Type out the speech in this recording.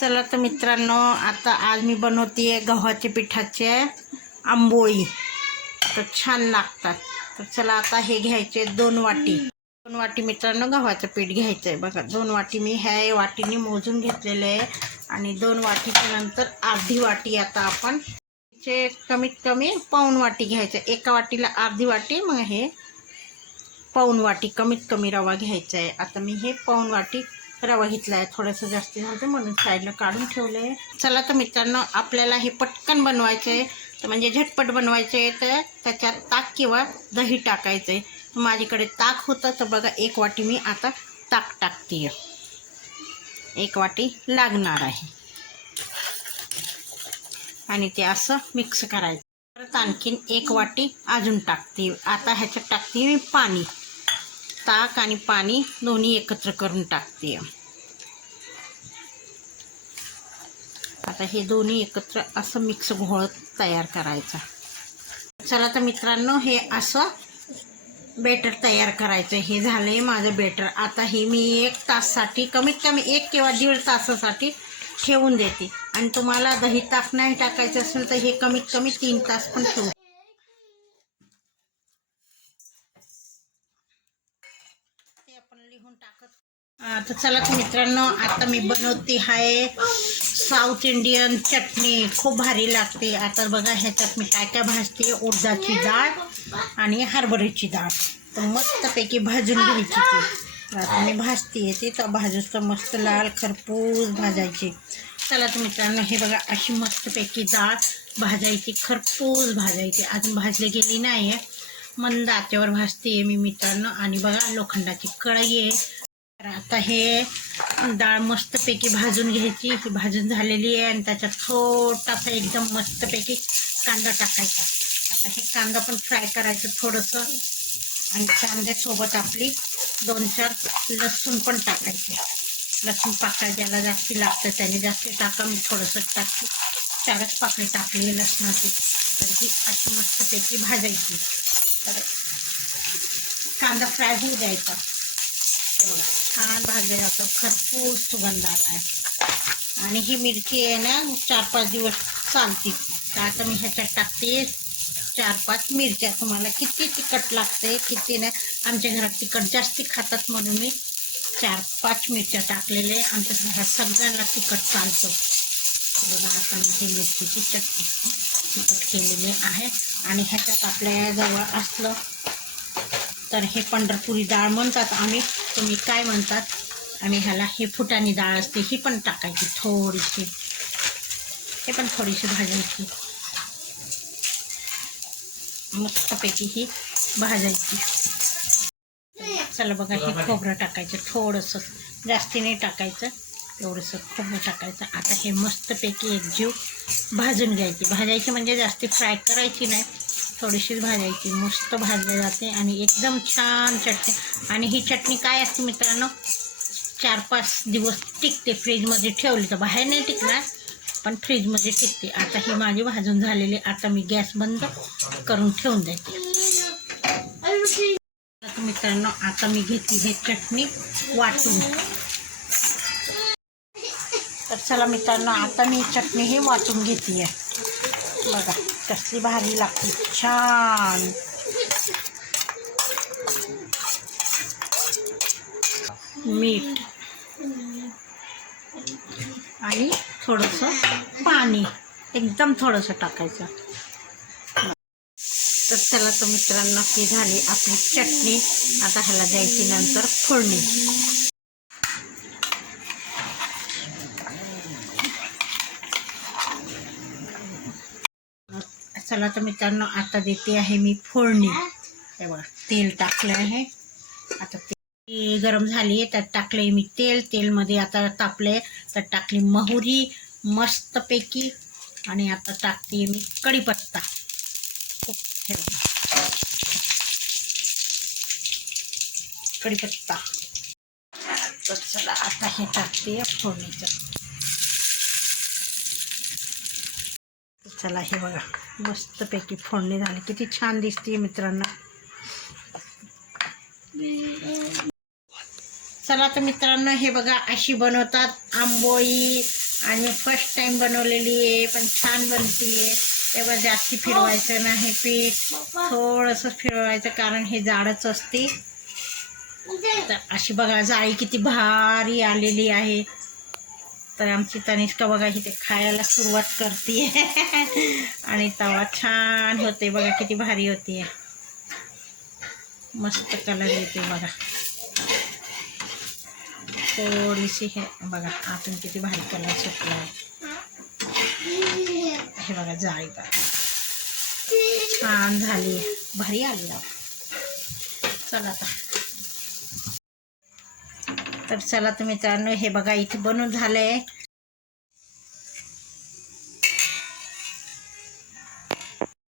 चला तर मित्रांनो आता आज मी बनवते गव्हाच्या पिठाचे आंबोळी. तर छान लागतात. तर चला आता हे घ्यायचे दोन वाटी. दोन वाटी मित्रांनो गव्हाचं पीठ घ्यायचं आहे बघा दोन वाटी मी ह्या वाटीने मोजून घेतलेलं आहे. आणि दोन वाटीच्या नंतर अर्धी वाटी आता आपण चे कमीत कमी पाऊन वाटी घ्यायचं एका वाटीला अर्धी वाटी मग हे पाऊन वाटी कमीत कमी रवा घ्यायचा आहे आता मी हे पाऊन वाटी रवा घेतला आहे थोडंसं जास्ती झालं म्हणून साईडला काढून ठेवलं आहे चला तर मित्रांनो आपल्याला हे पटकन बनवायचं आहे तर म्हणजे झटपट बनवायचं आहे तर त्याच्यात ताक किंवा दही टाकायचं आहे माझ्याकडे ताक होतं तर बघा एक वाटी मी आता ताक टाकते एक वाटी लागणार आहे. आणि ते असं मिक्स करायचं. परत आणखीन एक वाटी अजून टाकते. आता ह्याच्यात टाकते मी पाणी. ताक आणि पाणी दोन्ही एकत्र करून टाकते. आता हे दोन्ही एकत्र असं मिक्स घोळ तयार करायचा. चला तर मित्रांनो हे असं बेटर तयार करायचं. हे झालं आहे माझं बेटर. आता हे मी एक ताससाठी कमीत कमी एक किंवा दीड तासासाठी ठेवून देते. आणि तुम्हाला दही ताक नाही टाकायचं असेल तर हे कमीत कमी तीन तास पण ठेवू तर चला तर मित्रांनो आता मी बनवते आहे साऊथ इंडियन चटणी. खूप भारी लागते. आता बघा ह्याच्यात मी काय काय भाजते. उडदाची डाळ आणि हरभऱ्याची डाळ. तर मस्तपैकी भाजून घ्यायची ती. आता मी भाजते. ती तर भाजूचं तर मस्त लाल खरपूस भाजायची. चला तर मित्रांनो हे बघा अशी मस्तपैकी डाळ भाजायची. खरपूस भाजायची. अजून भाजली गेली नाही आहे मंद आचेवर भाजते मी मित्रांनो. आणि बघा लोखंडाची कढई आहे. तर आता हे डाळ मस्तपैकी भाजून घ्यायची. ही भाजून झालेली आहे आणि त्याच्यात छोटासा एकदम मस्तपैकी कांदा टाकायचा. आता हे कांदा पण फ्राय करायचं थोडंसं. आणि कांद्यासोबत आपली दोन चार लसूण पण टाकायचे. लसूण पाकळ्या ज्याला जास्ती लागतं त्याने जास्ती टाका. मी थोडंसं टाकते. चारच पाकळी टाकली लसणाची. तर ही अशी मस्तपैकी भाजायची. तर कांदा फ्राय होऊ द्यायचा. छान भाजलेलं असं खरपूस सुगंध आला आहे आणि ही मिरची आहे ना चार पाच दिवस चालते. तर आता मी ह्याच्यात टाकते चार पाच मिरच्या. तुम्हाला किती तिखट लागते किती नाही. आमच्या घरात तिखट जास्ती खातात म्हणून मी चार पाच मिरच्या टाकलेले. आमच्या घरात सगळ्यांना तिखट चालतं. बघा आता मी ही मिरचीची चटणी तिखट केलेली आहे. आणि ह्याच्यात आपल्या जवळ असलं तर हे पंढरपुरी डाळ म्हणतात आम्ही. तुम्ही काय म्हणतात? आणि ह्याला हे फुटाणी डाळ असते ही पण टाकायची थोडीशी. हे पण थोडीशी भाजायची. मस्तपैकी ही भाजायची. चला बघा हे खोबरं टाकायचं थोडंसं. जास्ती नाही टाकायचं एवढंसं खोबरं टाकायचं. आता हे मस्तपैकी एक जीव भाजून घ्यायची. भाजायची म्हणजे जास्ती फ्राय करायची नाही. थोडीशीच भाजायची. मस्त भाजली जाते आणि एकदम छान चटणी. आणि ही चटणी काय असते मित्रांनो? चार पाच दिवस टिकते. फ्रीजमध्ये ठेवली तर बाहेर नाही टिकणार पण फ्रीजमध्ये टिकते. आता ही माझी भाजून झालेली आता मी गॅस बंद करून ठेवून देते. मित्रांनो आता मी घेतली हे चटणी वाटून. तर चला मित्रांनो आता मी चटणी ही वाटून घेते. बघा. कसली भारी लागते. छान. मीठ. आणि थोडंसं पाणी. एकदम थोडंसं टाकायचं. तर चला तर मित्रांनो की झाली आपली चटणी. आता ह्याला द्यायची नंतर फोडणी. चला तर मित्रांनो आता देते आहे मी फोडणी. हे बघा तेल टाकलं आहे. आता ते गरम झाली आहे त्यात टाकले मी तेल. तेलमध्ये आता तापले तर टाकली मोहरी मस्तपैकी. आणि आता टाकते मी कढीपत्ता. हे बघा. कढीपत्ता. तर चला आता हे टाकते फोडणीचं. चला हे बघा. मस्तपैकी फोडणी झाली. किती छान दिसते मित्रांनो. चला तर मित्रांनो हे बघा अशी बनवतात आंबोळी आणि फर्स्ट टाइम बनवलेली आहे पण छान बनतीये. तेव्हा जास्ती फिरवायचं नाही पीठ थोडंसं फिरवायचं कारण हे जाडच असते. तर अशी बघा जाळी किती भारी आलेली आहे. तर आमची तनिष्का बघा इथे खायला सुरुवात करते. आणि तवा छान होते बघा, किती भारी होते. मस्त कलर येते बघा. थोडीशी हे बघा, आतून किती भारी कलर सुटला हे बघा जाळी बघा छान झाली भारी आली आहे. चला आता. तर चला तुम्ही मित्रांनो हे बघा इथे बनून झालं आहे